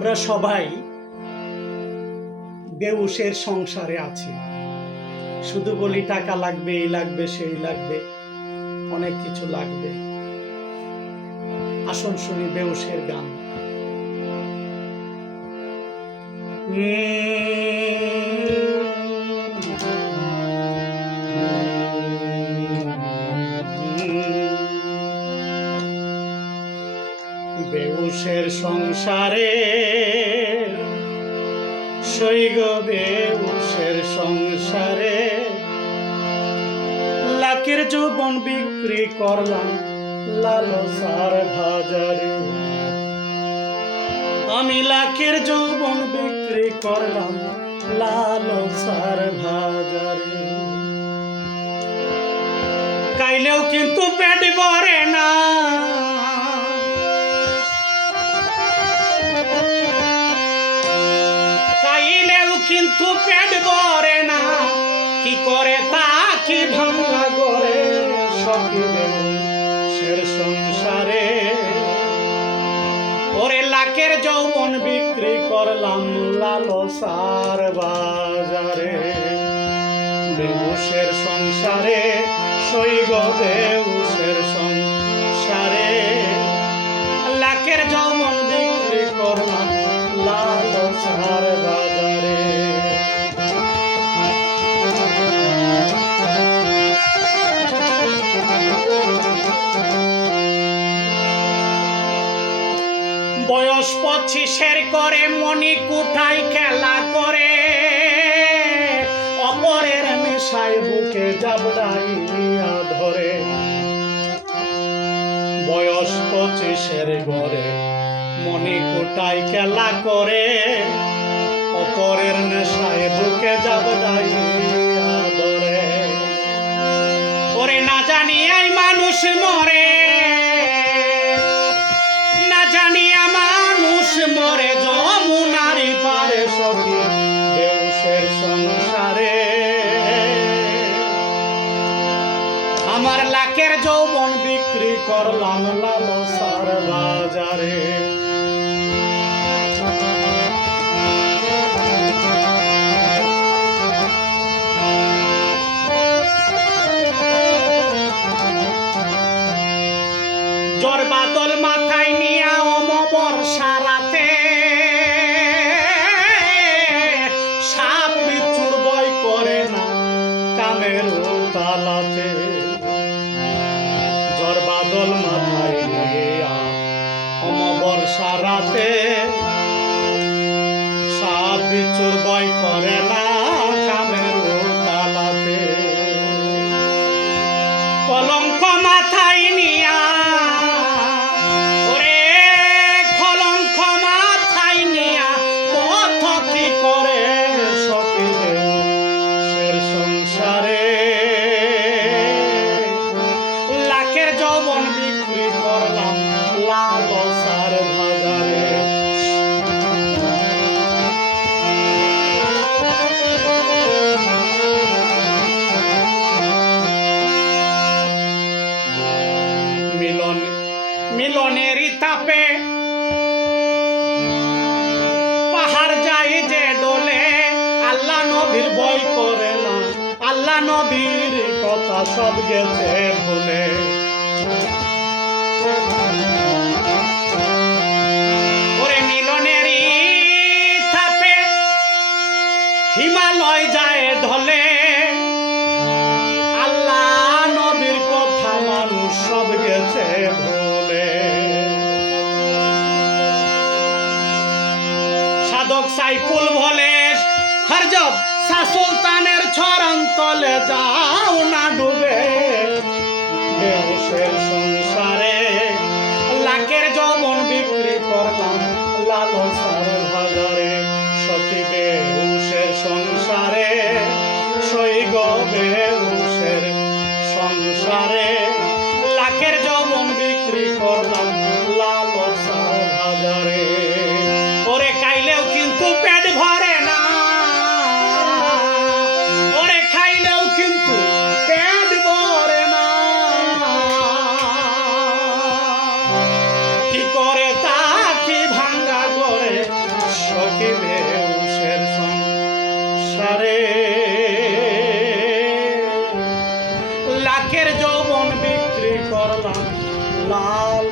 আমরা সবাই বেউসের সংসারে আছি। শুধু বলি টাকা লাগবে, এই লাগবে, সেই লাগবে, অনেক কিছু লাগবে। আসল শুনি বেউসের গান। বেউসের সংসারে। সৈগ বেউসের সংসারে। লাকের যৌবন বিক্রি করলাম লালসার বাজারে। আমি লাখের যৌবন বিক্রি করলাম লালসার বাজারে। কাইলেও কিন্তু পেট ভরে না। ভরে না। কি করে তা কি ভাঙা সকিলেও সের সংসারে। ওরে লাখের যৌবন বিক্রি করলাম লালসার বাজারে। বেউসের সংসারে সৈগ বেউসের সংসারে। লাখের যৌবন বিক্রি করলাম লালসার বাজারে। পঁচিশের করে মনি কুঠায় খেলা করে। অপরের নেশায় বুকে জাবড়াইয়া ধরে। বয়স পঁচিশের ঘরে মনি কুটায় খেলা করে। অপরের নেশায় বুকে জাবড়াইয়া ধরে। ওরে না জানি এই মানুষ মরে। লাখের যৌবন বিক্রি করলাম লালসার বাজারে। জ্বর বাদল মাথায় নিয়া অমবর সারাতে। সাপ বিচুর বয় করে না কামের তালাতে। বাদল মাথায় নিয়া অমবর সারাতে সাপ বিচুর করে না কামের তালাতে কলঙ্ক মাথায় নিয়া মিলনেরই তাপে পাহাড় যাই যে ডোলে, আল্লাহ নবীর বই করে না, আল্লাহ নবীর কথা সব গেছে ভুলে। হরজব শাহ সুলতানের ছরণ তলে যাও না ডুবে। সংসারে লাখের যৌবন বিক্রি করলাম সংসারে সংসারে বিক্রি করলাম লাখের যৌবন বিক্রি করলাম লাল